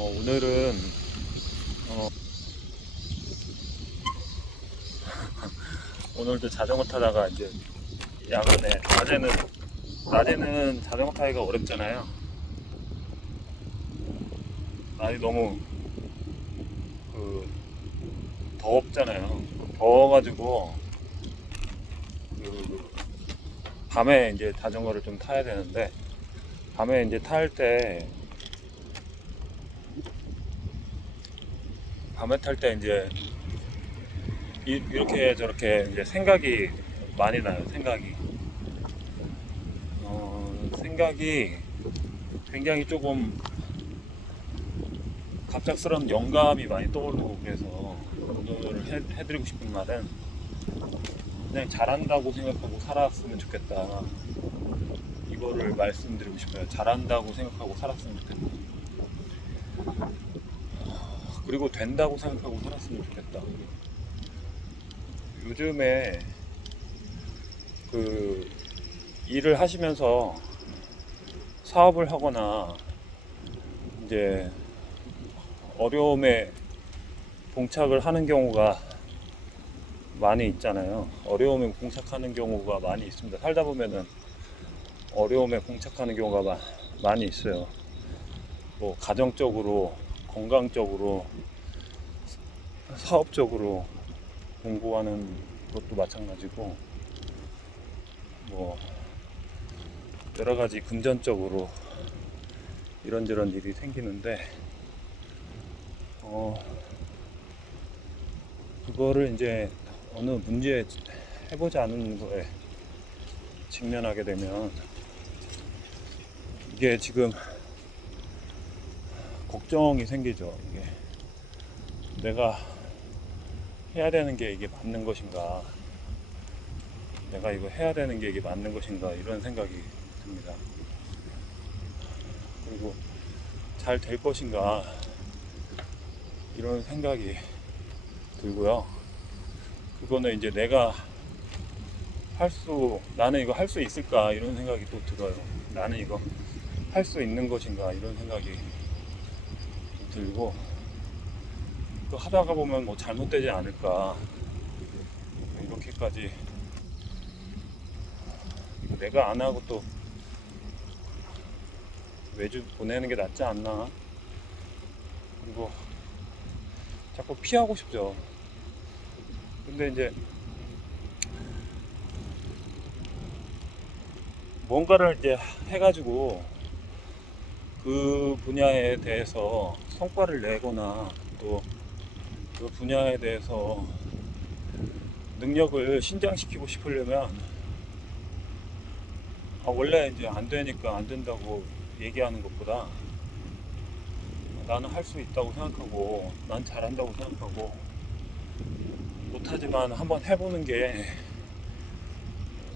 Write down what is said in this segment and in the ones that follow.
오늘은 어, 오늘도 자전거 타다가 이제 야간에 낮에는 자전거 타기가 어렵잖아요. 날이 너무 그 덥잖아요. 더워가지고 그 밤에 이제 자전거를 좀 타야 되는데 밤에 이제 밤에 탈 때 이제 이렇게 저렇게 이제 생각이 많이 나요. 생각이 굉장히 조금 갑작스러운 영감이 많이 떠오르고, 그래서 오늘 해드리고 싶은 말은 그냥 잘한다고 생각하고 살았으면 좋겠다. 이거를 말씀드리고 싶어요. 잘한다고 생각하고 살았으면 좋겠다. 그리고 된다고 생각하고 살았으면 좋겠다. 요즘에 그 일을 하시면서 사업을 하거나 이제 어려움에 봉착을 하는 경우가 많이 있잖아요. 어려움에 봉착하는 경우가 많이 있습니다. 살다 보면은 어려움에 봉착하는 경우가 많이 있어요. 뭐 가정적으로, 건강적으로, 사업적으로, 공부하는 것도 마찬가지고, 뭐 여러 가지 금전적으로 이런저런 일이 생기는데, 그거를 이제 어느 문제에 해보지 않은 거에 직면하게 되면 이게 지금 걱정이 생기죠. 이게 내가 해야 되는 게 이게 맞는 것인가, 내가 이거 해야 되는 게 이게 맞는 것인가, 이런 생각이 듭니다. 그리고 잘 될 것인가, 이런 생각이 들고요. 그거는 이제 나는 이거 할 수 있을까, 이런 생각이 또 들어요. 나는 이거 할 수 있는 것인가, 이런 생각이 들고, 또 하다가 보면 뭐 잘못되지 않을까, 이렇게까지 내가 안 하고 또 외주 보내는 게 낫지 않나. 그리고 자꾸 피하고 싶죠. 근데 이제 뭔가를 이제 해가지고 그 분야에 대해서 성과를 내거나, 또 그 분야에 대해서 능력을 신장시키고 싶으려면, 원래 이제 안 되니까 안 된다고 얘기하는 것보다 나는 할 수 있다고 생각하고, 난 잘한다고 생각하고, 못하지만 한번 해보는 게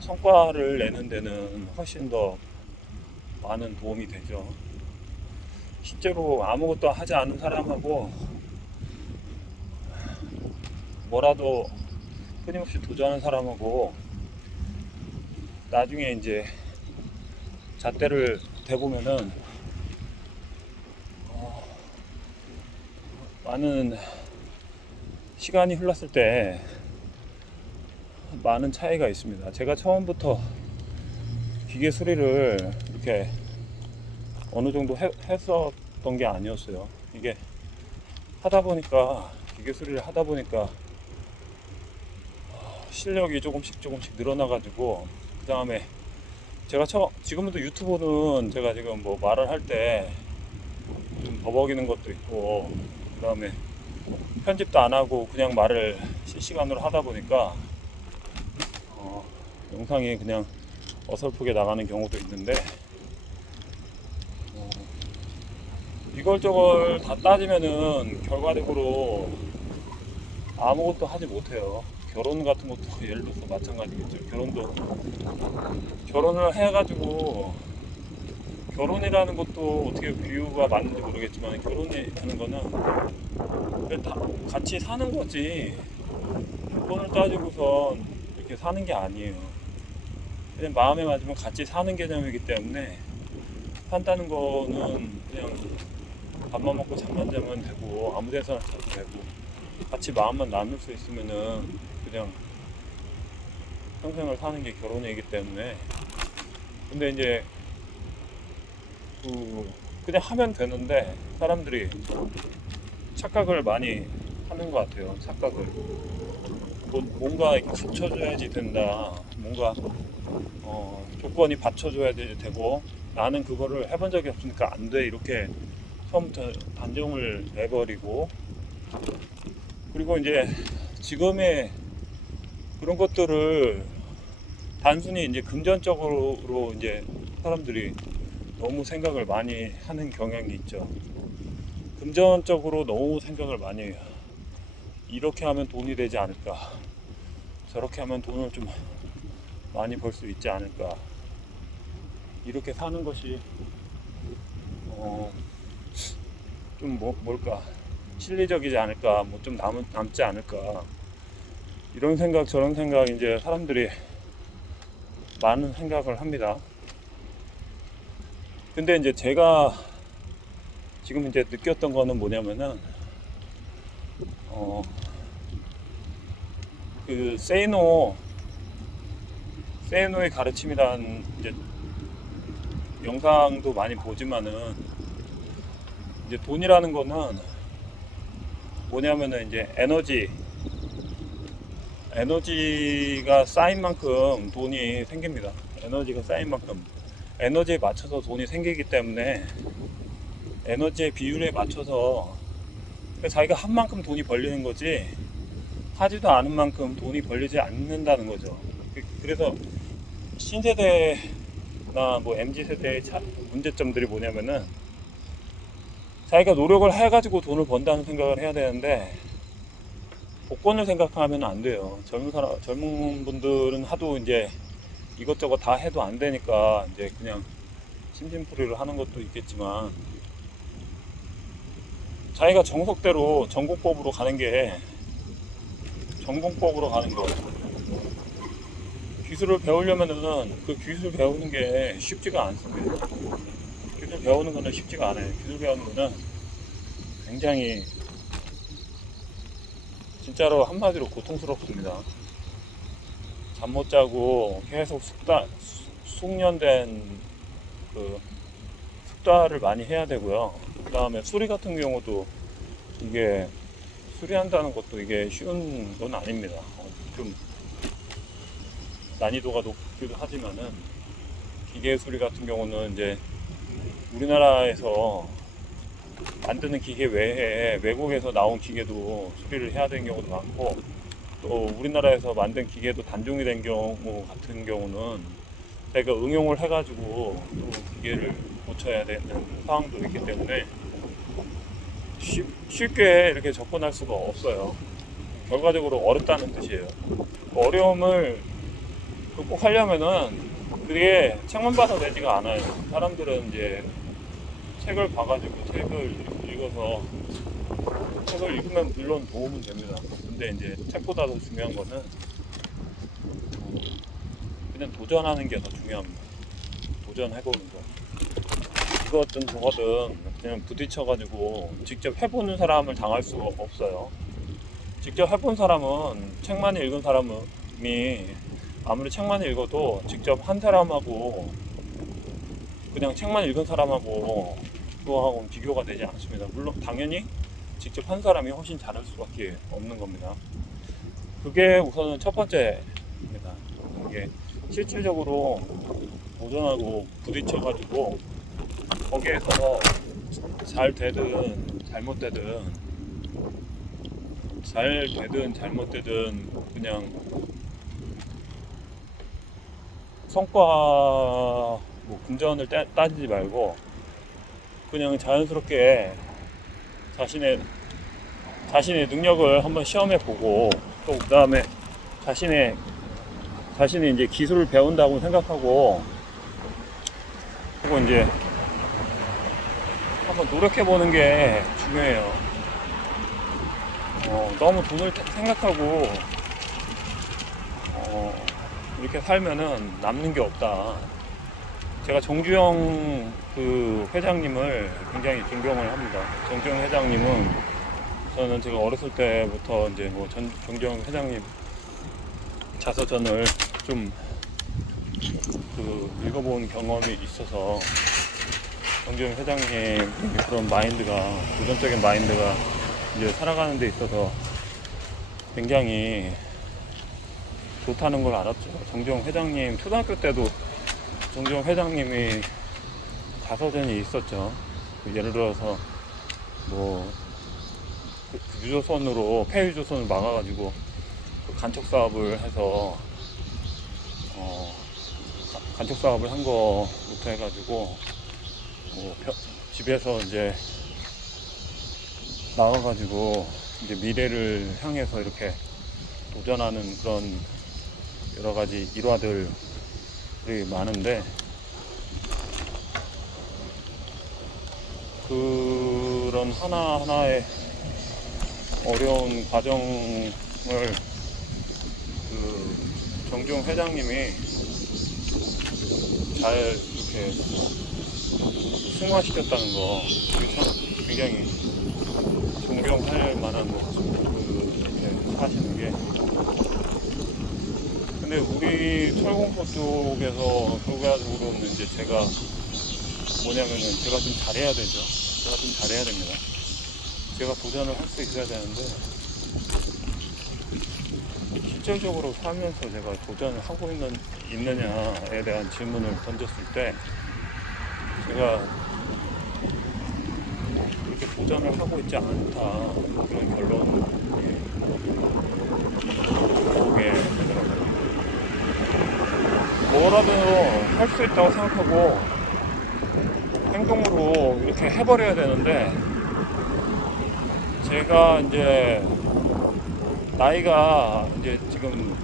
성과를 내는 데는 훨씬 더 많은 도움이 되죠. 실제로 아무것도 하지 않은 사람하고 뭐라도 끊임없이 도전하는 사람하고 나중에 이제 잣대를 대보면은 많은 시간이 흘렀을 때 많은 차이가 있습니다. 제가 처음부터 기계 수리를 이렇게 어느 정도 했었던 게 아니었어요. 이게 기계 수리를 하다 보니까 실력이 조금씩 늘어나가지고, 그 다음에 제가 지금도 유튜브는 제가 지금 뭐 말을 할 때 좀 버벅이는 것도 있고, 그 다음에 편집도 안 하고 그냥 말을 실시간으로 하다 보니까 영상이 그냥 어설프게 나가는 경우도 있는데, 이걸 저걸 다 따지면은 결과적으로 아무것도 하지 못해요. 결혼 같은 것도 예를 들어서 마찬가지겠죠. 결혼을 해가지고, 결혼이라는 것도 어떻게 비유가 맞는지 모르겠지만, 결혼이라는 거는 다 같이 사는 거지, 조건을 따지고선 이렇게 사는 게 아니에요. 그냥 마음에 맞으면 같이 사는 개념이기 때문에, 산다는 거는 그냥 밥만 먹고 잠만 자면 되고 아무 데서나 자도 되고 같이 마음만 나눌 수 있으면은 그냥 평생을 사는 게 결혼이기 때문에. 근데 이제 그냥 하면 되는데 사람들이 착각을 많이 하는 것 같아요. 착각을. 뭔가 이렇게 갖춰줘야지 된다. 뭔가 조건이 받쳐줘야 되고 나는 그거를 해본 적이 없으니까 안 돼. 이렇게 처음부터 단정을 내버리고, 그리고 이제 지금의 그런 것들을 단순히 이제 금전적으로 이제 사람들이 너무 생각을 많이 하는 경향이 있죠. 금전적으로 너무 생각을 많이 해요. 이렇게 하면 돈이 되지 않을까, 저렇게 하면 돈을 좀 많이 벌 수 있지 않을까, 이렇게 사는 것이 좀 뭘까, 실리적이지 않을까, 뭐 좀 남지 않을까, 이런 생각 저런 생각 이제 사람들이 많은 생각을 합니다. 근데 이제 제가 지금 이제 느꼈던 거는 뭐냐면은 그 세이노의 가르침이란 이제 영상도 많이 보지만은 이제 돈이라는 거는 뭐냐면은 이제 에너지가 쌓인 만큼 돈이 생깁니다. 에너지가 쌓인 만큼 에너지에 맞춰서 돈이 생기기 때문에 에너지의 비율에 맞춰서 자기가 한 만큼 돈이 벌리는 거지 하지도 않은 만큼 돈이 벌리지 않는다는 거죠. 그래서 신세대나 뭐 MZ세대의 문제점들이 뭐냐면은 자기가 노력을 해가지고 돈을 번다는 생각을 해야 되는데 복권을 생각하면 안 돼요. 젊은 분들은 하도 이제 이것저것 다 해도 안 되니까 이제 그냥 심심풀이를 하는 것도 있겠지만 자기가 정석대로 전공법으로 가는 거. 기술을 배우려면은 그 기술 배우는 게 쉽지가 않습니다. 기술 배우는 거는 쉽지가 않아요. 기술 배우는 거는 굉장히 진짜로 한마디로 고통스럽습니다. 잠 못 자고 계속 숙련된 그 숙달을 많이 해야 되고요. 그 다음에 수리 같은 경우도 이게 수리한다는 것도 이게 쉬운 건 아닙니다. 좀 난이도가 높기도 하지만은 기계 수리 같은 경우는 이제 우리나라에서 만드는 기계 외에 외국에서 나온 기계도 수리를 해야 되는 경우도 많고, 또 우리나라에서 만든 기계도 단종이 된 경우 같은 경우는 저희가 응용을 해가지고 또 기계를 고쳐야 되는 상황도 있기 때문에 쉽게 이렇게 접근할 수가 없어요. 결과적으로 어렵다는 뜻이에요. 어려움을 극복하려면은 그게 책만 봐서 되지가 않아요. 사람들은 이제 책을 봐가지고 책을 읽으면 물론 도움은 됩니다. 근데 이제 책보다 더 중요한 거는 그냥 도전하는 게 더 중요합니다. 도전해보는 거. 이거든 저거든 그냥 부딪혀가지고 직접 해보는 사람을 당할 수가 없어요. 직접 해본 사람은, 책만 읽은 사람이 아무리 책만 읽어도 직접 한 사람하고 그냥 책만 읽은 사람하고 그거하고는 비교가 되지 않습니다. 물론 당연히 직접 한 사람이 훨씬 잘할 수밖에 없는 겁니다. 그게 우선은 첫 번째입니다. 이게 실질적으로 도전하고 부딪혀가지고 거기에서 잘 되든 잘못되든 그냥 성과 뭐 금전을 따지지 말고 그냥 자연스럽게 자신의 능력을 한번 시험해 보고, 또 그 다음에 자신이 이제 기술을 배운다고 생각하고 이제 한번 노력해 보는 게 중요해요. 너무 돈을 생각하고 이렇게 살면은 남는 게 없다. 제가 정주영 그 회장님을 굉장히 존경을 합니다. 정주영 회장님은 저는 제가 어렸을 때부터 이제 뭐 정주영 회장님 자서전을 좀 그 읽어본 경험이 있어서 정주영 회장님 그런 마인드가, 도전적인 마인드가 이제 살아가는 데 있어서 굉장히 좋다는 걸 알았죠. 정주영 회장님, 초등학교 때도 정주영 회장님이 자서전이 있었죠. 예를 들어서 뭐 유조선으로, 폐유조선을 막아가지고 그 간척 사업을 해서 간척 사업을 한 거부터 해가지고 뭐 집에서 이제 나와가지고 이제 미래를 향해서 이렇게 도전하는 그런 여러 가지 일화들이 많은데, 그런 하나하나의 어려운 과정을 그 정주영 회장님이 잘 이렇게 승화시켰다는 거, 그게 참 굉장히 존경할 만한 것 같습니다. 이렇게 하시는 게. 근데 우리 철공소 쪽에서 결과적으로는 이제 제가 뭐냐면은 제가 좀 잘해야 되죠. 제가 좀 잘해야 됩니다. 제가 도전을 할 수 있어야 되는데, 실질적으로 살면서 제가 도전을 하고 있느냐에 대한 질문을 던졌을 때, 제가 그렇게 도전을 하고 있지 않다, 그런 결론이 나오게 되더라고요. 뭐라도 할 수 있다고 생각하고 행동으로 이렇게 해버려야 되는데, 제가 이제 나이가 이제 지금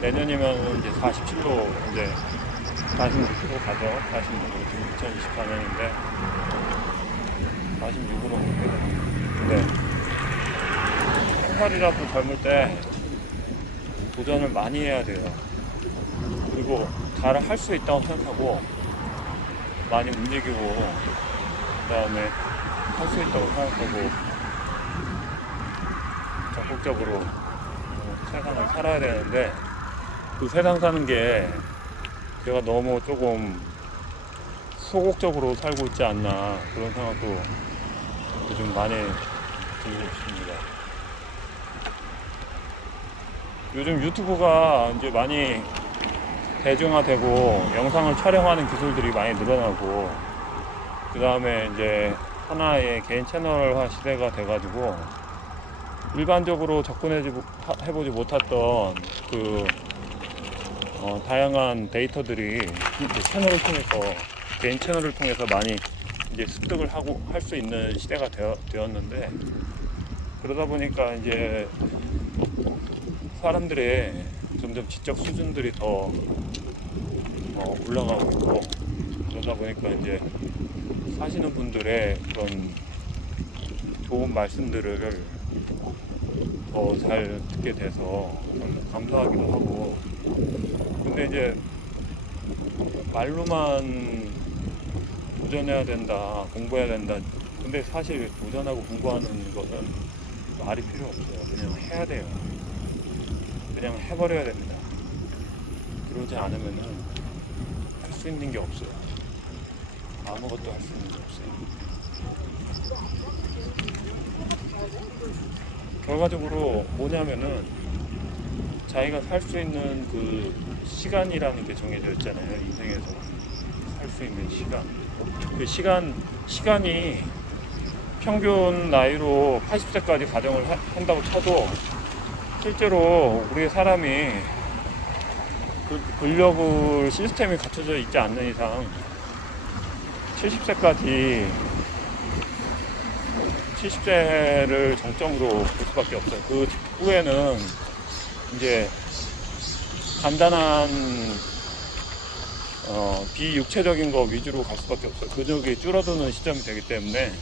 내년이면 이제 47로 이제 46kg 가죠. 46kg, 지금 2024년인데 46으로 그렇게 되는데, 한 살이라도 젊을 때 도전을 많이 해야 돼요. 그리고 잘 할 수 있다고 생각하고 많이 움직이고, 그 다음에 할 수 있다고 생각하고 적극적으로 세상을 살아야 되는데, 그 세상 사는 게 제가 너무 조금 소극적으로 살고 있지 않나, 그런 생각도 요즘 많이 들고 있습니다. 요즘 유튜브가 이제 많이 대중화되고 영상을 촬영하는 기술들이 많이 늘어나고, 그 다음에 이제 하나의 개인 채널화 시대가 돼가지고 일반적으로 접근해보지 못했던 그 다양한 데이터들이 채널을 통해서, 개인 채널을 통해서 많이 이제 습득을 하고 할 수 있는 시대가 되었는데, 그러다 보니까 이제 사람들의 점점 지적 수준들이 더 올라가고 있고, 그러다 보니까 이제 사시는 분들의 그런 좋은 말씀들을 더 잘 듣게 돼서 좀 감사하기도 하고. 근데 이제 말로만 도전해야 된다, 공부해야 된다. 근데 사실 도전하고 공부하는 거는 말이 필요 없어요. 그냥 해야 돼요. 그냥 해버려야 됩니다. 그러지 않으면은 할 수 있는 게 없어요. 아무것도 할 수 있는 게 없어요. 결과적으로 뭐냐면은, 자기가 살 수 있는 그 시간이라는 게 정해져 있잖아요. 인생에서 살 수 있는 시간. 그 시간이 평균 나이로 80세까지 가정을 한다고 쳐도, 실제로 우리 사람이 근력을 시스템이 갖춰져 있지 않는 이상 70세를 정점으로 볼 수밖에 없어요. 그 후에는 이제 간단한 비육체적인 거 위주로 갈 수밖에 없어요. 근육이 줄어드는 시점이 되기 때문에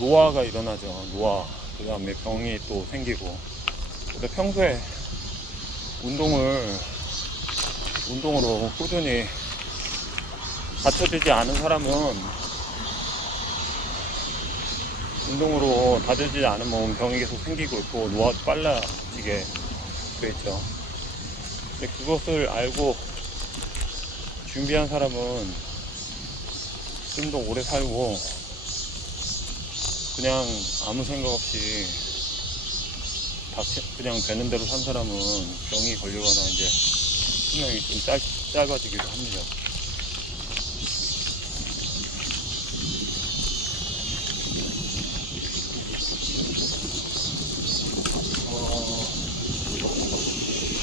노화가 일어나죠. 노화. 그 다음에 병이 또 생기고. 근데 평소에 운동을 운동으로 꾸준히 받쳐지지 않은 사람은 운동으로 다져지지 않으면 병이 계속 생기고 있고 노화도 빨라지게 돼 있죠. 근데 그것을 알고 준비한 사람은 좀 더 오래 살고 그냥 아무 생각 없이 그냥 되는 대로 산 사람은 병이 걸리거나 이제 수명이 좀 짧아지기도 합니다.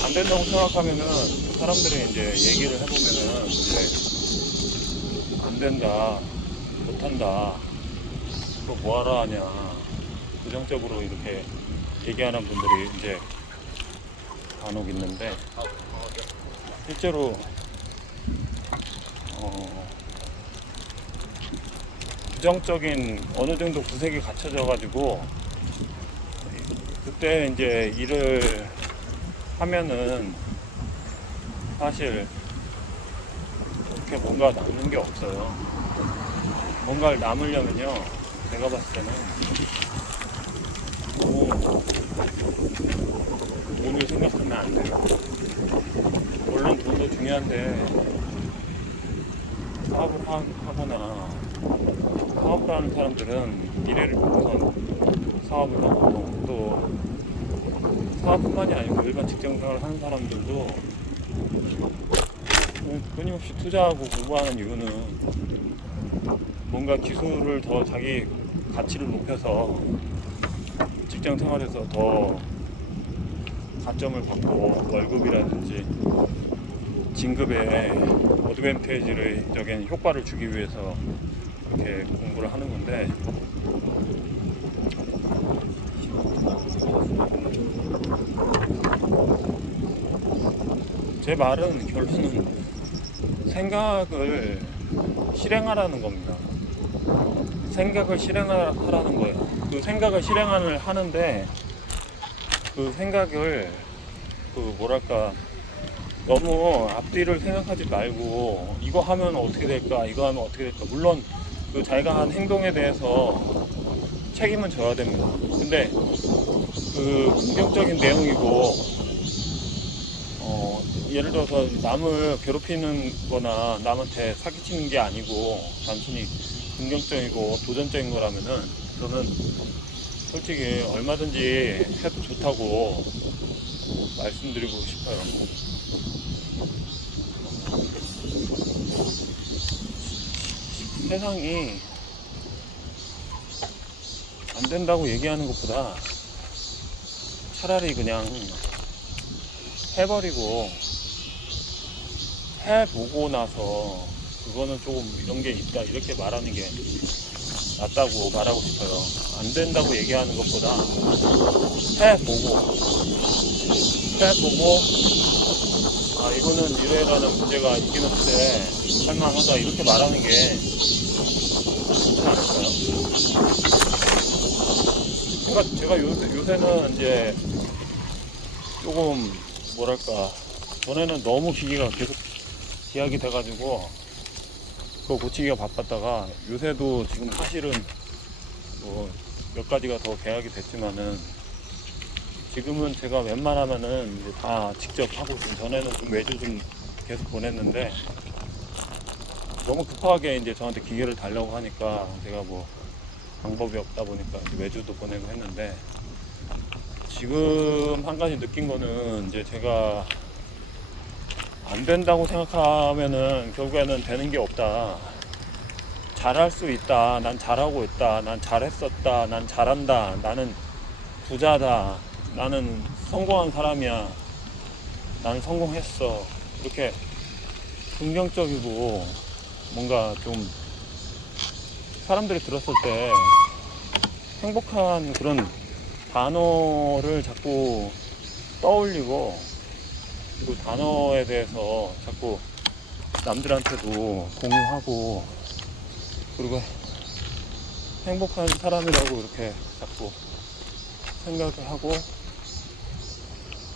안 된다고 생각하면은 사람들이 이제 얘기를 해보면은 이제 안 된다, 못한다, 그거 뭐하러 하냐, 부정적으로 이렇게 얘기하는 분들이 이제 간혹 있는데 실제로 부정적인 어느 정도 구색이 갖춰져 가지고 그때 이제 일을 하면은 사실 그렇게 뭔가 남는 게 없어요. 뭔가를 남으려면요, 제가 봤을 때는 너무 돈을 생각하면 안 돼요. 물론 돈도 중요한데 사업을 하거나 사업을 하는 사람들은 미래를 보고선 사업을 하고, 또 사업뿐만이 아니고 일반 직장생활을 하는 사람들도 끊임없이 투자하고 공부하는 이유는 뭔가 기술을 더 자기 가치를 높여서 직장 생활에서 더 가점을 받고 월급이라든지 진급에 어드밴티지적인 효과를 주기 위해서 그렇게 공부를 하는 건데, 제 말은 결론은 생각을 실행하라는 겁니다. 생각을 실행하라는 거예요. 그 생각을 실행을 하는데 그 생각을 너무 앞뒤를 생각하지 말고 이거 하면 어떻게 될까, 이거 하면 어떻게 될까. 물론 그 자기가 한 행동에 대해서 책임은 져야 됩니다. 근데 그 긍정적인 내용이고 예를 들어서 남을 괴롭히는 거나 남한테 사기치는 게 아니고 단순히 긍정적이고 도전적인 거라면은 저는 솔직히 얼마든지 해도 좋다고 말씀드리고 싶어요. 세상이 안 된다고 얘기하는 것보다 차라리 그냥 해버리고 해보고 나서 그거는 조금 이런 게 있다 이렇게 말하는 게 낫다고 말하고 싶어요. 안 된다고 얘기하는 것보다 해보고 아 이거는 미래라는 문제가 있긴 한데 할만하다 이렇게 말하는 게 좋지 않을까요? 제가 요새는 이제 조금 뭐랄까, 전에는 너무 기계가 계속 기약이 돼가지고 그거 고치기가 바빴다가 요새도 지금 사실은 뭐 몇 가지가 더 계약이 됐지만은 지금은 제가 웬만하면은 이제 다 직접 하고 있어요. 전에는 좀 외주 좀 계속 보냈는데 너무 급하게 이제 저한테 기계를 달라고 하니까 제가 뭐 방법이 없다 보니까 이제 외주도 보내고 했는데, 지금 한 가지 느낀 거는 이제 제가 안 된다고 생각하면은 결국에는 되는 게 없다. 잘할 수 있다. 난 잘하고 있다. 난 잘했었다. 난 잘한다. 나는 부자다. 나는 성공한 사람이야. 나는 성공했어. 이렇게 긍정적이고 뭔가 좀 사람들이 들었을 때 행복한 그런 단어를 자꾸 떠올리고 그 단어에 대해서 자꾸 남들한테도 공유하고 그리고 행복한 사람이라고 이렇게 자꾸 생각을 하고,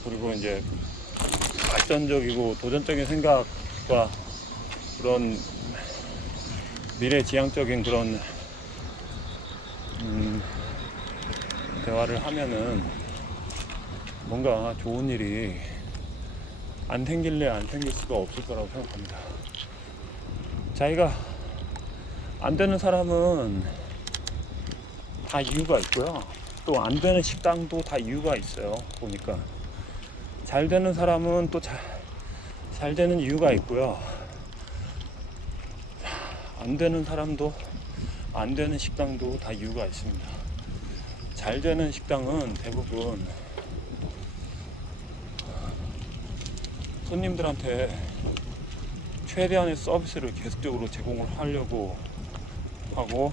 그리고 이제 발전적이고 도전적인 생각과 그런 미래지향적인 그런 대화를 하면은 뭔가 좋은 일이 안 생길래 안 생길 수가 없을 거라고 생각합니다. 자기가 안 되는 사람은 다 이유가 있고요. 또 안 되는 식당도 다 이유가 있어요. 보니까 잘 되는 사람은 또 잘 되는 이유가 있고요. 안 되는 사람도 안 되는 식당도 다 이유가 있습니다. 잘 되는 식당은 대부분 손님들한테 최대한의 서비스를 계속적으로 제공을 하려고 하고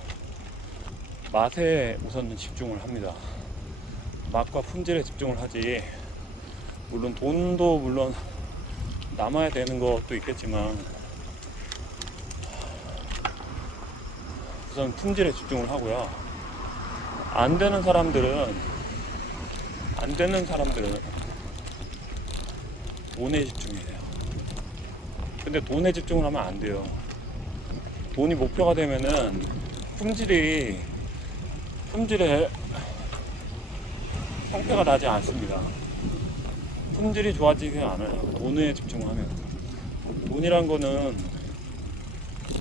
맛에 우선 집중을 합니다. 맛과 품질에 집중을 하지, 물론 돈도 물론 남아야 되는 것도 있겠지만 우선 품질에 집중을 하고요. 안 되는 사람들은 돈에 집중해요. 근데 돈에 집중을 하면 안 돼요. 돈이 목표가 되면은 품질에 성패가 나지 않습니다. 품질이 좋아지지 않아요. 돈에 집중하면. 돈이란 거는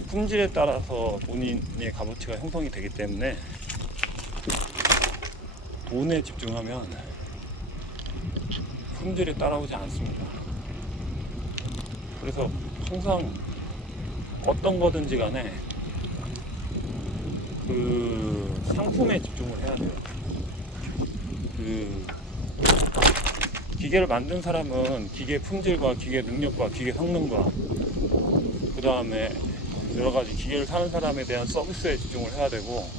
품질에 따라서 본인의 값어치가 형성이 되기 때문에 돈에 집중하면 품질이 따라오지 않습니다. 그래서 항상 어떤 거든지 간에 그 상품에 집중을 해야 돼요. 그 기계를 만든 사람은 기계 품질과 기계 능력과 기계 성능과 그 다음에 여러 가지 기계를 사는 사람에 대한 서비스에 집중을 해야 되고,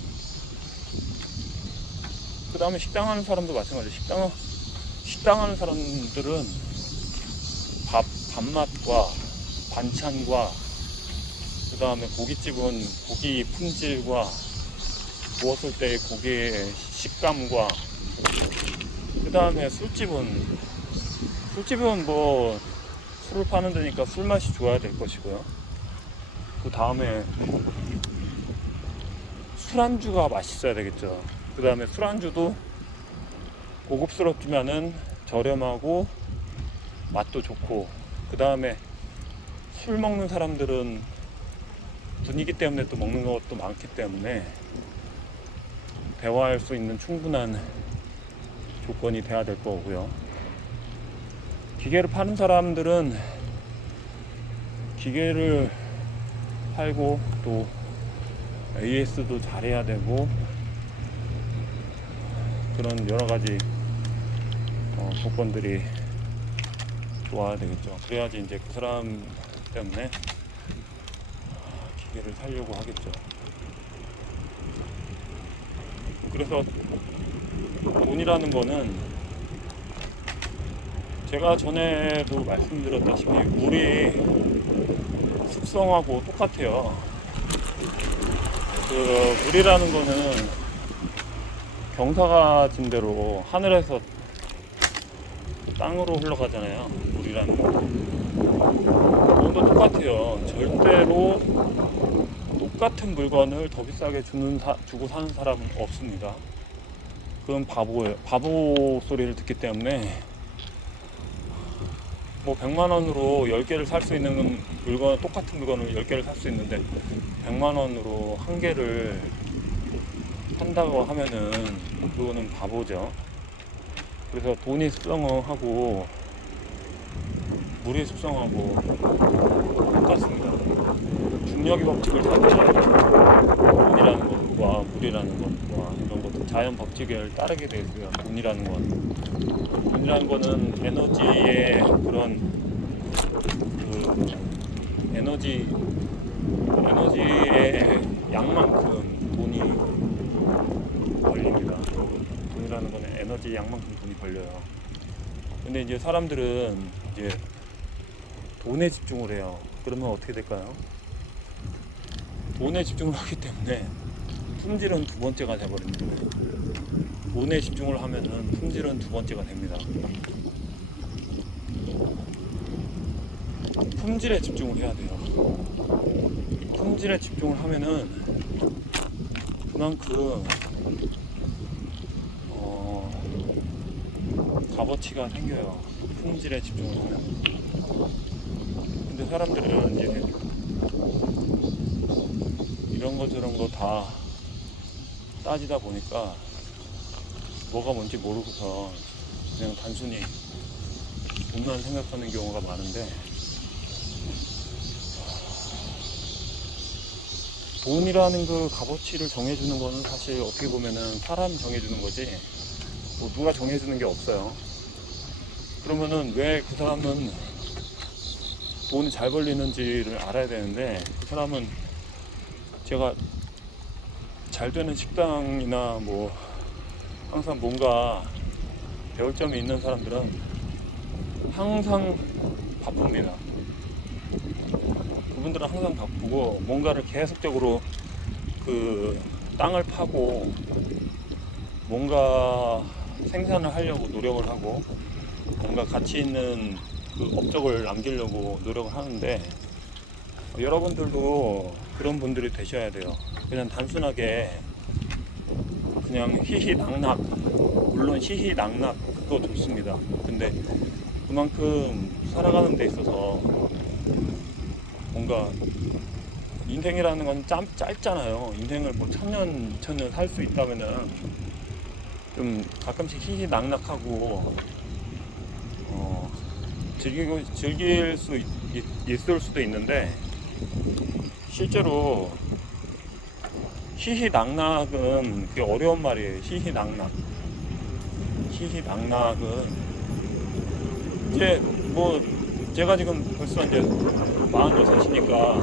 그 다음에 식당 하는 사람도 마찬가지예요. 식당 하는 사람들은 밥맛과 반찬과 그 다음에 고깃집은 고기 품질과 구웠을 때의 고기의 식감과 그 다음에 술집은 뭐 술을 파는 데니까 술 맛이 좋아야 될 것이고요. 그 다음에 술안주가 맛있어야 되겠죠. 그 다음에 술안주도 고급스럽지만은 저렴하고 맛도 좋고, 그 다음에 술 먹는 사람들은 분위기 때문에 또 먹는 것도 많기 때문에 대화할 수 있는 충분한 조건이 돼야 될 거고요. 기계를 파는 사람들은 기계를 팔고 또 AS도 잘해야 되고 그런 여러 가지 조건들이 좋아야 되겠죠. 그래야지 이제 그 사람 때문에 기계를 사려고 하겠죠. 그래서 돈이라는 거는 제가 전에도 말씀드렸다시피 물이 습성하고 똑같아요. 그 물이라는 거는 경사가 진 대로 하늘에서 땅으로 흘러가잖아요. 물이라는 거. 돈도 똑같아요. 절대로 똑같은 물건을 더 비싸게 주고 사는 사람은 없습니다. 그건 바보예요. 바보 소리를 듣기 때문에 뭐 100만 원으로 10개를 살 수 있는 물건, 똑같은 물건을 10개를 살 수 있는데 100만 원으로 한 개를 산다고 하면은 그거는 바보죠. 그래서 돈이 습성하고 물이 습성하고 똑같습니다. 중력의 법칙을 따르면 돈이라는 것과 물이라는 것과 이런 것들 자연 법칙을 따르게 되고요. 돈이라는 거는 에너지의 그런 에너지의 양만큼 돈이 벌립니다. 돈이라는 거는 에너지 양만큼 돈이 벌려요. 근데 이제 사람들은 이제 돈에 집중을 해요. 그러면 어떻게 될까요? 돈에 집중을 하기 때문에 품질은 두 번째가 돼버립니다. 돈에 집중을 하면은 품질은 두 번째가 됩니다. 품질에 집중을 해야 돼요. 품질에 집중을 하면은 그만큼 값어치가 생겨요. 품질에 집중을 하면. 근데 사람들은 이제 이런 거 저런 거 다 따지다 보니까 뭐가 뭔지 모르고서 그냥 단순히 돈만 생각하는 경우가 많은데, 돈이라는 그 값어치를 정해주는 거는 사실 어떻게 보면은 사람이 정해주는 거지 뭐 누가 정해주는 게 없어요. 그러면은 왜 그 사람은 돈이 잘 벌리는지를 알아야 되는데, 그 사람은 제가 잘 되는 식당이나 뭐 항상 뭔가 배울 점이 있는 사람들은 항상 바쁩니다. 그분들은 항상 바쁘고 뭔가를 계속적으로 그 땅을 파고 뭔가 생산을 하려고 노력을 하고 뭔가 가치 있는 그 업적을 남기려고 노력을 하는데, 여러분들도 그런 분들이 되셔야 돼요. 그냥 단순하게 그냥 희희낙낙, 물론 희희낙낙 그거 좋습니다. 근데 그만큼 살아가는 데 있어서 뭔가 인생이라는 건 짧잖아요. 인생을 뭐 1000년, 2000년 살 수 있다면은 좀 가끔씩 희희낙낙하고 즐길 수 있을 수도 있는데, 실제로 희희낙낙은 그게 어려운 말이에요. 희희낙낙은 이제 뭐 제가 지금 벌써 이제 46이니까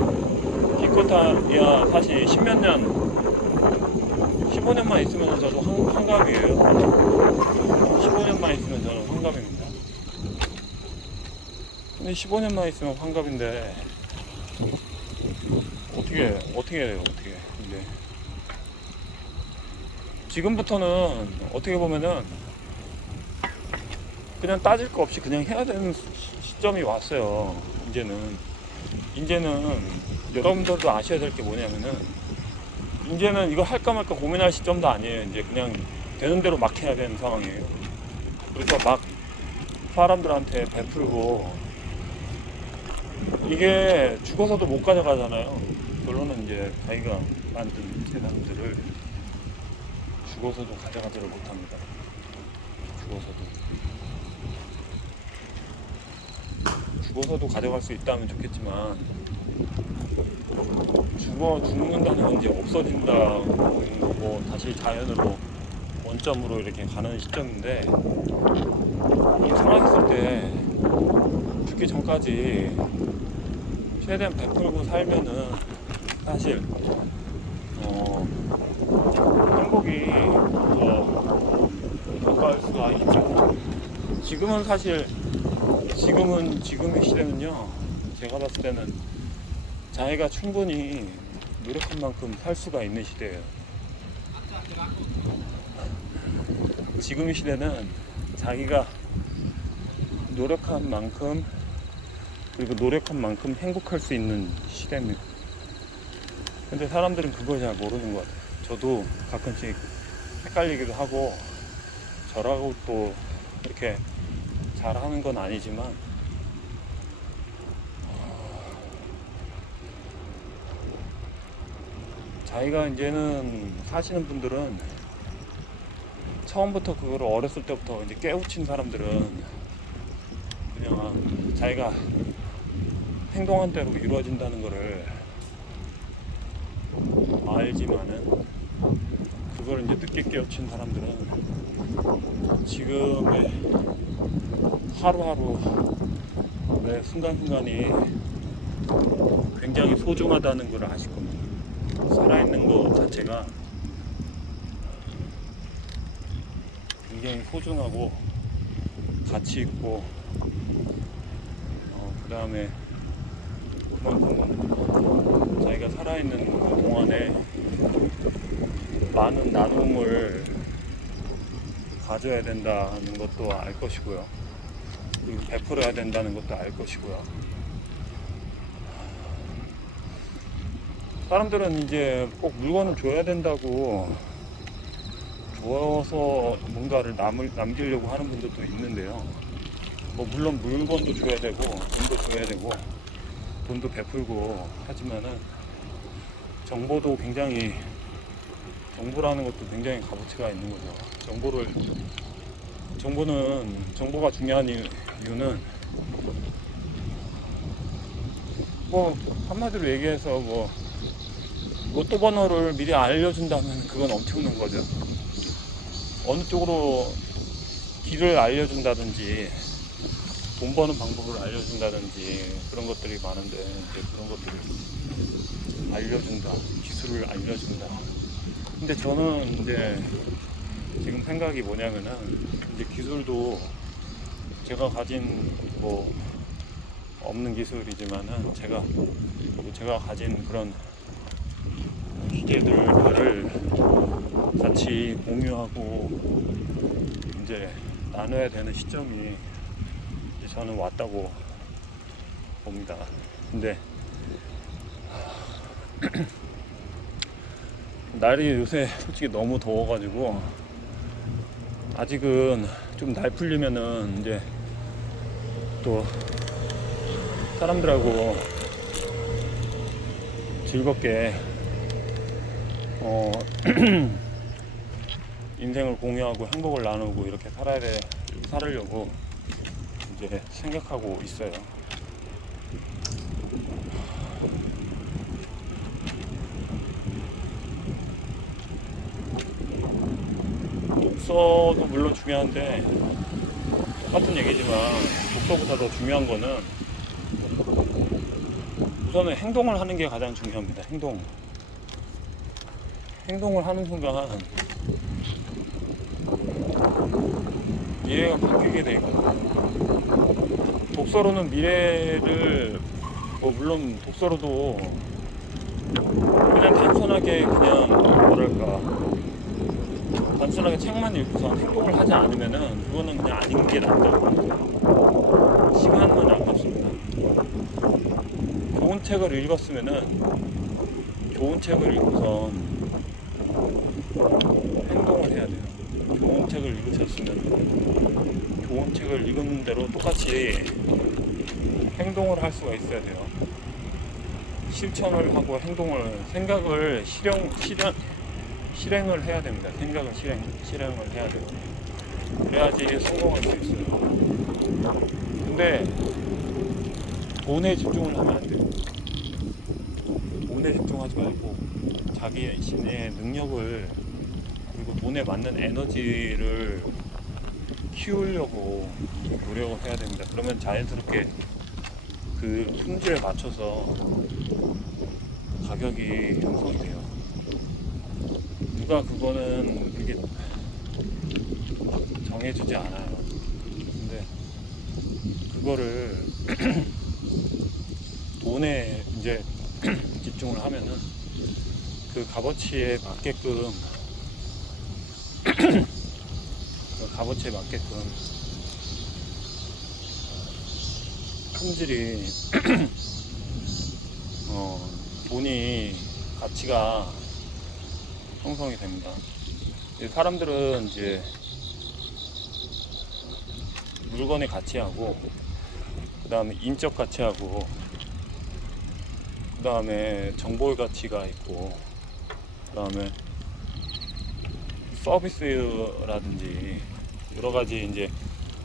기껏해야 사실 10몇 년 15년만 있으면 저도 환갑이에요. 15년만 있으면 저는 환갑입니다. 근데 15년만 있으면 환갑인데 어떻게 해요? 어떻게 이제 지금부터는 어떻게 보면은 그냥 따질 거 없이 그냥 해야 되는 시점이 왔어요. 이제는 여러분들도 아셔야 될 게 뭐냐면은, 이제는 이거 할까 말까 고민할 시점도 아니에요. 이제 그냥 되는 대로 막 해야 되는 상황이에요. 그래서 막 사람들한테 베풀고, 이게 죽어서도 못 가져가잖아요. 결론은 이제 자기가 만든 재산들을 죽어서도 가져가지를 못합니다. 죽어서도 가져갈 수 있다면 좋겠지만, 죽는다는 건 이제 없어진다는 거고 다시 자연으로 원점으로 이렇게 가는 시점인데, 이 살아있을 때 죽기 전까지 최대한 베풀고 살면은 사실 행복이 더 가까울 수가 있죠. 지금의 시대는요, 제가 봤을 때는 자기가 충분히 노력한 만큼 살 수가 있는 시대예요. 지금의 시대는 자기가 노력한 만큼, 그리고 노력한 만큼 행복할 수 있는 시대입니다. 근데 사람들은 그걸 잘 모르는 것 같아요. 저도 가끔씩 헷갈리기도 하고, 저라고 또 이렇게 잘하는 건 아니지만, 자기가 이제는 사시는 분들은 처음부터 그거를 어렸을 때부터 이제 깨우친 사람들은 그냥 자기가 행동한 대로 이루어진다는 거를 알지만은, 그걸 이제 늦게 깨우친 사람들은 지금의 하루하루 매 순간순간이 굉장히 소중하다는 걸 아실 겁니다. 살아있는 것 자체가 굉장히 소중하고 가치 있고, 그 다음에 그만큼 자기가 살아있는 그 동안에 많은 나눔을 가져야 된다는 것도 알 것이고요. 그리고 베풀어야 된다는 것도 알 것이고요. 사람들은 이제 꼭 물건을 줘야 된다고 줘서 뭔가를 남기려고 하는 분들도 있는데요. 뭐 물론 물건도 줘야 되고 돈도 줘야 되고 돈도 베풀고 하지만은 정보도 굉장히, 정보라는 것도 굉장히 값어치가 있는 거죠. 정보가 중요한 이유는 뭐 한마디로 얘기해서 뭐 로또 번호를 미리 알려준다면 그건 엄청난 거죠. 어느 쪽으로 길을 알려준다든지 돈 버는 방법을 알려준다든지 그런 것들이 많은데, 이제 그런 것들을 알려준다, 기술을 알려준다. 근데 저는 이제 지금 생각이 뭐냐면은, 이제 기술도 제가 가진 뭐 없는 기술이지만은 제가 가진 그런 기계들을 같이 공유하고 이제 나눠야 되는 시점이 저는 왔다고 봅니다. 근데 날이 요새 솔직히 너무 더워가지고 아직은 좀 날 풀리면은 이제 또 사람들하고 즐겁게 인생을 공유하고 행복을 나누고 이렇게 살으려고 이제 생각하고 있어요. 독서도 물론 중요한데, 똑같은 얘기지만 독서보다 더 중요한 거는 우선은 행동을 하는 게 가장 중요합니다. 행동을 하는 순간 미래가 바뀌게 돼 있고, 독서로는 미래를 물론 독서로도 그냥 단순하게 단순하게 책만 읽고서 행동을 하지 않으면은 그거는 그냥 아닌 게 낫다고. 시간은 아깝습니다. 좋은 책을 읽었으면은 좋은 책을 읽고선 행동을 해야 돼요. 좋은 책을 읽으셨으면 좋은 책을 읽은 대로 똑같이 행동을 할 수가 있어야 돼요. 실천을 하고 생각을 실행을 해야 됩니다. 생각을 실행을 해야 돼요. 그래야지 성공할 수 있어요. 근데 돈에 집중을 하면 안 돼요. 돈에 집중하지 말고 자신의 능력을, 그리고 돈에 맞는 에너지를 키우려고 노력을 해야 됩니다. 그러면 자연스럽게 그 품질에 맞춰서 가격이 형성이 돼요. 누가 그거는 이게 정해주지 않아요. 근데 그거를 돈에 이제 집중을 하면은 그 값어치에 맞게끔 품질이 돈이 가치가 형성이 됩니다. 사람들은 이제 물건의 가치하고, 그 다음에 인적 가치하고, 그 다음에 정보의 가치가 있고, 그 다음에 서비스라든지 여러 가지 이제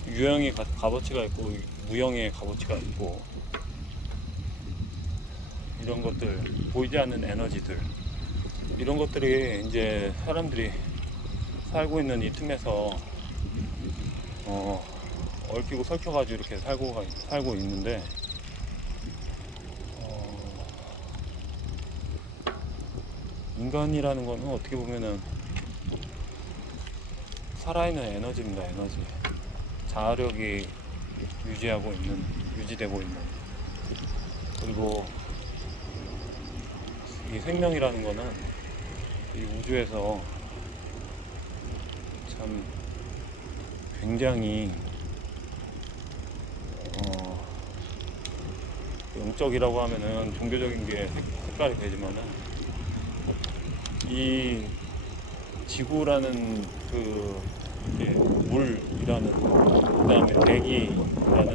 유형의 값어치가 있고 무형의 값어치가 있고, 이런 것들, 보이지 않는 에너지들, 이런 것들이 이제 사람들이 살고 있는 이 틈에서 얽히고 설켜가지고 이렇게 살고 있는데, 인간이라는 거는 어떻게 보면은 살아있는 에너지입니다. 에너지. 자아력이 유지되고 있는. 그리고 이 생명이라는 거는 이 우주에서 참 굉장히 영적이라고 하면은 종교적인 게 색깔이 되지만은 이 지구라는 그 이게 물이라는 그다음에 대기라는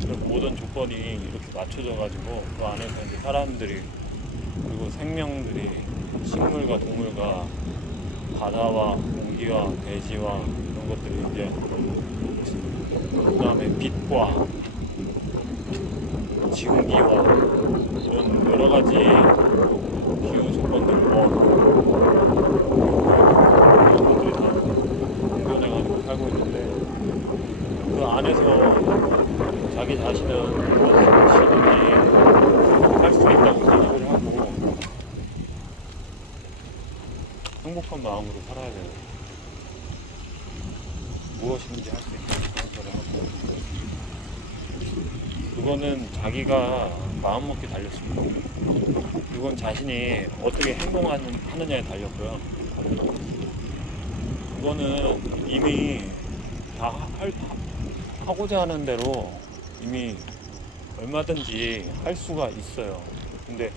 그런 모든 조건이 이렇게 맞춰져 가지고 그 안에서 이제 사람들이 그리고 생명들이 식물과 동물과 바다와 공기와 대지와 이런 것들이 이제 그다음에 빛과 지구기와 이런 여러 가지 기후 조건들 것들이 다 공존해가지고 살고 있는데 그 안에서 자기 자신은 무엇이든지 할 수 있다고 생각을 하고 행복한 마음으로 살아야 돼요. 무엇이든지 할 수 있다고 생각을 하고 그거는 자기가 마음먹기 달렸습니다. 그건 자신이 어떻게 행동하느냐에 달렸고요. 그거는 이미 다 하고자 하는 대로 이미 얼마든지 할 수가 있어요. 근데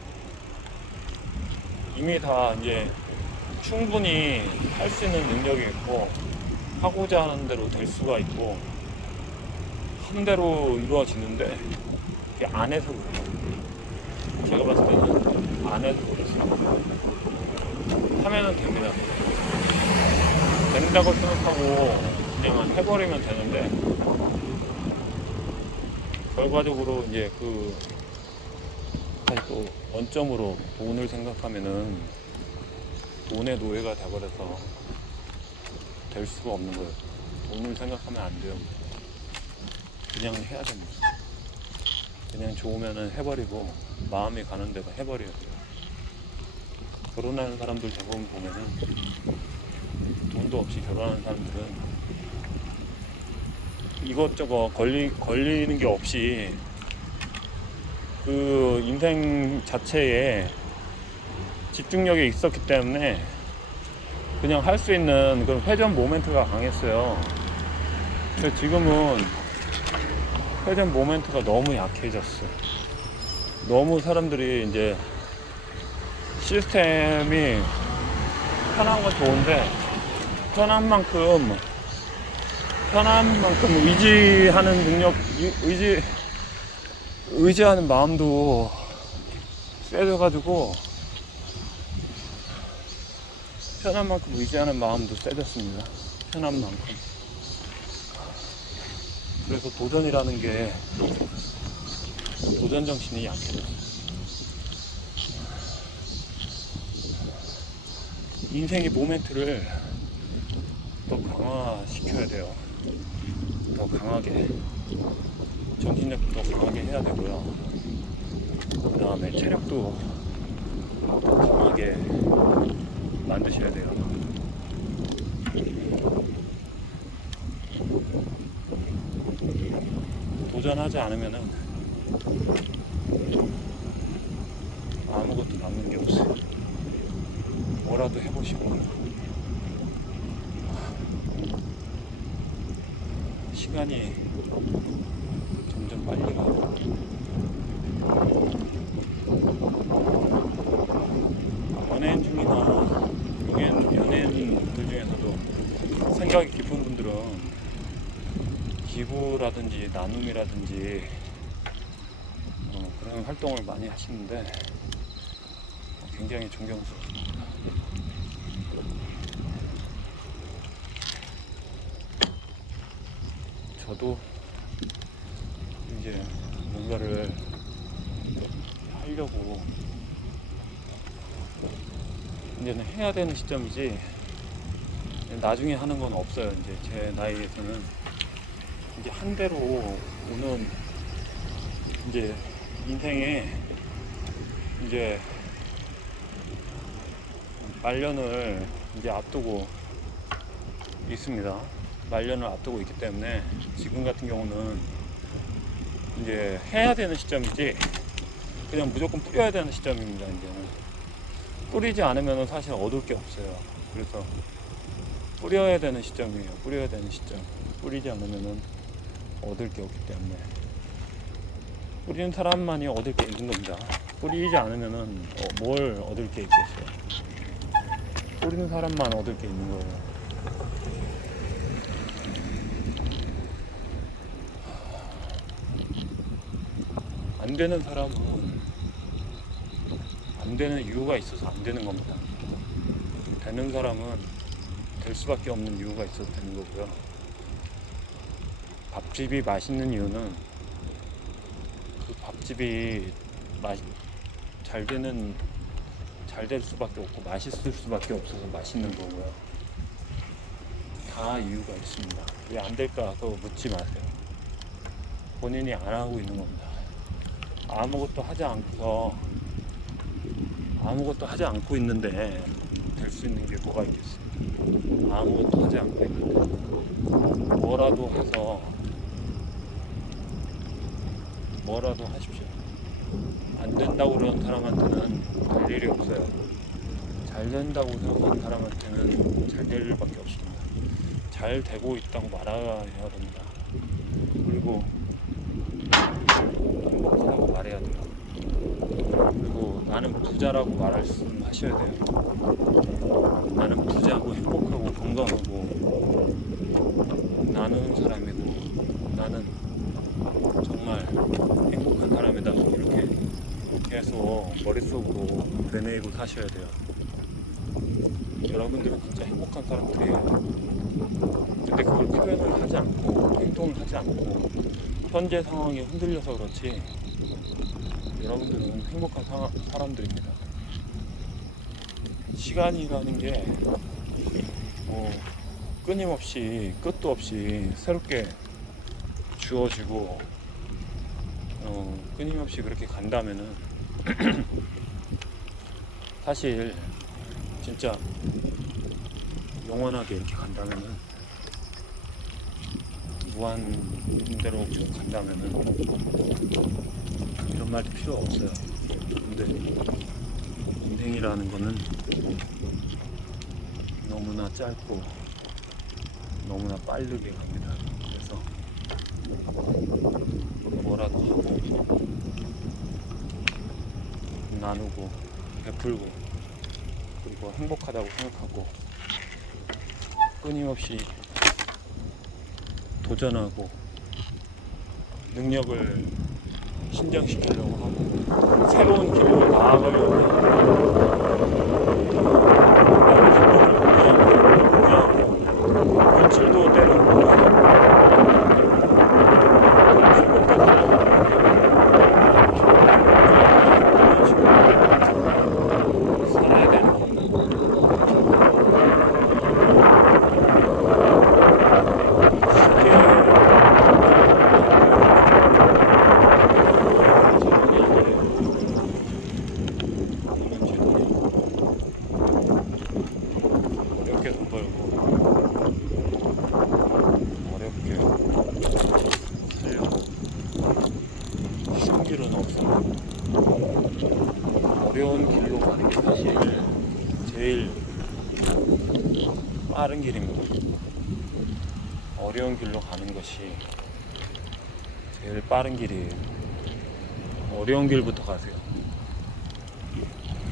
이미 다 이제 충분히 할 수 있는 능력이 있고 하고자 하는 대로 될 수가 있고 한 대로 이루어지는데 그게 안에서 그래요. 제가 봤을 때는 안에서 그랬어요. 하면은 됩니다. 된다고 생각하고 그냥 해버리면 되는데 결과적으로 이제 그 사실 또 원점으로 돈을 생각하면은 돈의 노예가 돼버려서 될 수가 없는 거예요. 돈을 생각하면 안 돼요. 그냥 해야 됩니다. 그냥 좋으면은 해버리고 마음이 가는 대로 해버려야 돼요. 결혼하는 사람들 대부분 보면은 돈도 없이 결혼하는 사람들은 이것저것 걸리는 게 없이 그 인생 자체에 집중력이 있었기 때문에 그냥 할 수 있는 그런 회전 모멘트가 강했어요. 근데 지금은 회전 모멘트가 너무 약해졌어요. 너무 사람들이 이제 시스템이 편한 건 좋은데 편한 만큼 의지하는 능력, 의지하는 마음도 세져가지고 편한 만큼 의지하는 마음도 세졌습니다. 편한 만큼. 그래서 도전이라는 게 도전 정신이 약해졌어요. 인생의 모멘트를 더 강화시켜야 돼요. 더 강하게 정신력도 더 강하게 해야 되고요. 그 다음에 체력도 더 강하게 만드셔야 돼요. 도전하지 않으면은 아무것도 남는 게 없어요. 뭐라도 해보시고 시간이 점점 빨리 가고 연예인 중이나 연예인들 중에서도 생각이 깊은 분들은 기부라든지 나눔이라든지 그런 활동을 많이 하시는데 굉장히 존경스럽습니다. 저도 이제 뭔가를 하려고 이제는 해야 되는 시점이지 나중에 하는 건 없어요. 이제 제 나이에서는 이제 한 대로 오는 이제 인생에 이제 말년을 이제 앞두고 있습니다. 말년을 앞두고 있기 때문에 지금 같은 경우는 이제 해야 되는 시점이지 그냥 무조건 뿌려야 되는 시점입니다. 이제는 뿌리지 않으면 사실 얻을 게 없어요. 그래서 뿌려야 되는 시점이에요. 뿌려야 되는 시점. 뿌리지 않으면 얻을 게 없기 때문에 뿌리는 사람만이 얻을 게 있는 겁니다. 뿌리지 않으면 뭘 얻을 게 있겠어요. 노리는 사람만 얻을 게 있는 거예요. 안 되는 사람은 안 되는 이유가 있어서 안 되는 겁니다. 되는 사람은 될 수밖에 없는 이유가 있어서 되는 거고요. 밥집이 맛있는 이유는 그 밥집이 잘 될 수밖에 없고 맛있을 수밖에 없어서 맛있는 거고요. 다 이유가 있습니다. 왜 안 될까 그거 묻지 마세요. 본인이 안 하고 있는 겁니다. 아무것도 하지 않고 있는데 될 수 있는 게 뭐가 있겠어요. 아무것도 하지 않고 있는데 뭐라도 하십시오. 안 된다고 그러는 사람한테는 될 일이 없어요. 잘 된다고 생각하는 사람한테는 잘 될 일밖에 없습니다. 잘 되고 있다고 말해야 됩니다. 그리고 행복하다고 말해야 돼요. 그리고 나는 부자라고 말씀하셔야 돼요. 나는 부자고 행복하고 건강하고 나누는 사람이고 나는 정말 행복한 사람이다. 이렇게 계속 머릿속으로 되뇌이고 사셔야 돼요. 여러분들은 진짜 행복한 사람들이에요. 근데 그걸 표현을 하지 않고 행동을 하지 않고 현재 상황이 흔들려서 그렇지 여러분들은 행복한 사람들입니다. 시간이라는 게 끊임없이 끝도 없이 새롭게 주어지고 끊임없이 그렇게 간다면은 사실 진짜 영원하게 이렇게 간다면은 무한대로 쭉 간다면은 이런 말도 필요 없어요. 근데 인생이라는 거는 너무나 짧고 너무나 빠르게 갑니다. 그래서 뭐라도 하고 나누고 베풀고 그리고 행복하다고 생각하고 끊임없이 도전하고 능력을 신장시키려고 하고 새로운 길로 나아가려고 하고 물질도 때리고 살아야 되는 어렵게 돈 벌고 어렵게 살려고 쉬운 길은 없어요. 어려운 길로 가는 게 사실 제일 빠른 길입니다. 어려운 길로 가는 것이 제일 빠른 길이에요. 어려운 길부터 가세요.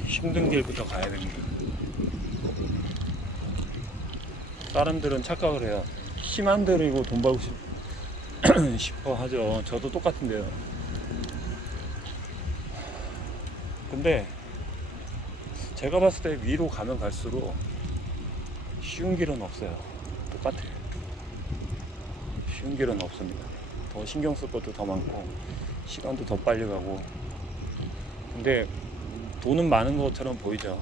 힘든 길부터 가야 됩니다. 사람들은 착각을 해요. 힘 안 들이고 돈 벌고 싶어 하죠. 저도 똑같은데요. 근데 제가 봤을 때 위로 가면 갈수록 쉬운 길은 없어요. 똑같아요. 쉬운 길은 없습니다. 더 신경 쓸 것도 더 많고 시간도 더 빨리 가고 근데 돈은 많은 것처럼 보이죠.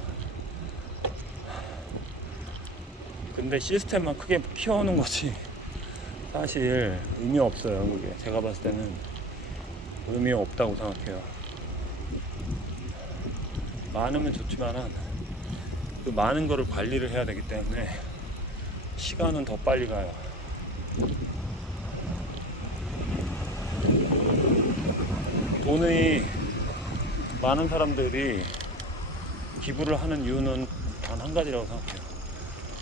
근데 시스템만 크게 키워놓은 거지 사실 의미 없어요. 그게 제가 봤을 때는 의미 없다고 생각해요. 많으면 좋지만은 그 많은 거를 관리를 해야 되기 때문에 시간은 더 빨리 가요. 돈이 많은 사람들이 기부를 하는 이유는 단 한 가지라고 생각해요.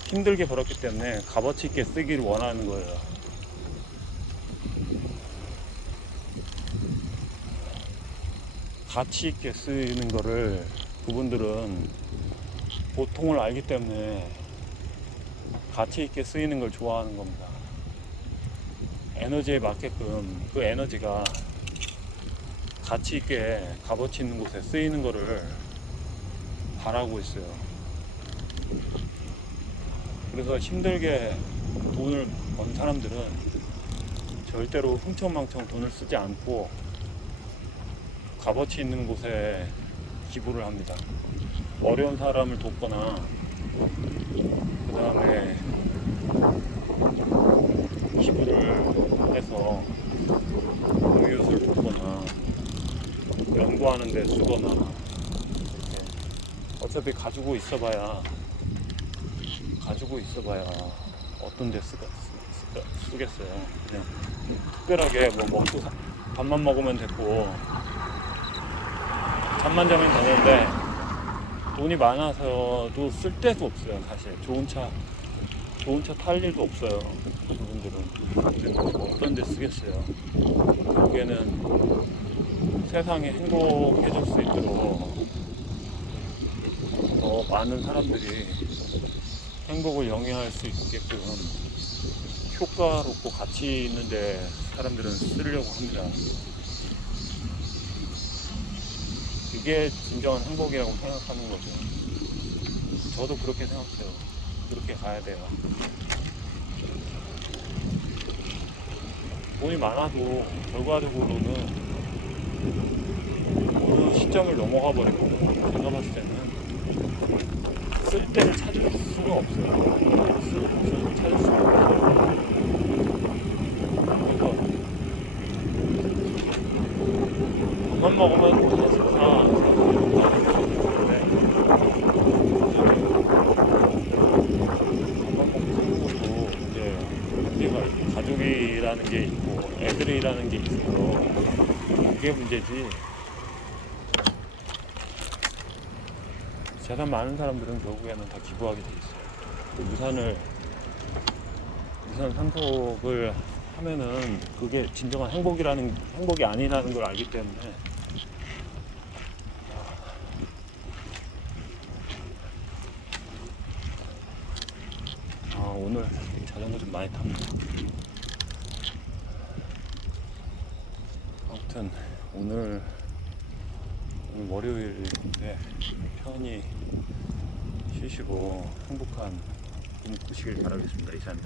힘들게 벌었기 때문에 값어치 있게 쓰기를 원하는 거예요. 가치 있게 쓰는 거를 그분들은 고통을 알기 때문에 가치 있게 쓰이는 걸 좋아하는 겁니다. 에너지에 맞게끔 그 에너지가 가치 있게 값어치 있는 곳에 쓰이는 거를 바라고 있어요. 그래서 힘들게 돈을 번 사람들은 절대로 흥청망청 돈을 쓰지 않고 값어치 있는 곳에 기부를 합니다. 어려운 사람을 돕거나 그 다음에 기부를 해서 이웃을 돕거나 연구하는 데 쓰거나 이렇게. 어차피 가지고 있어봐야 어떤 데 쓰겠어요. 그냥 특별하게 뭐 먹고 밥만 먹으면 됐고 잠만 자면 되는데 돈이 많아서도 쓸 데도 없어요. 사실 좋은 차 탈 일도 없어요. 그분들은 어떤 데 쓰겠어요. 결국에는 세상이 행복해질 수 있도록 더 많은 사람들이 행복을 영위할 수 있게끔 효과롭고 가치 있는데 사람들은 쓰려고 합니다. 이게 진정한 행복이라고 생각하는 거죠. 저도 그렇게 생각해요. 그렇게 가야 돼요. 돈이 많아도 결과적으로는 어느 시점을 넘어가 버리고 제가 봤을 때는 쓸 때를 찾을 수가 없어요. 쓸 곳을 찾을 수가 없어요. 그래서 밥만 먹으면 다 가족이라는 게 있고 애들이라는 게 있어서 그게 문제지. 재산 많은 사람들은 결국에는 다 기부하게 돼 있어요. 유산 상속을 하면은 그게 진정한 행복이 아니라는 걸 알기 때문에 오늘 자전거 좀 많이 탑니다. 아무튼 오늘 월요일인데 편히 쉬시고 행복한 꿈 꾸시길 바라겠습니다. 이상입니다.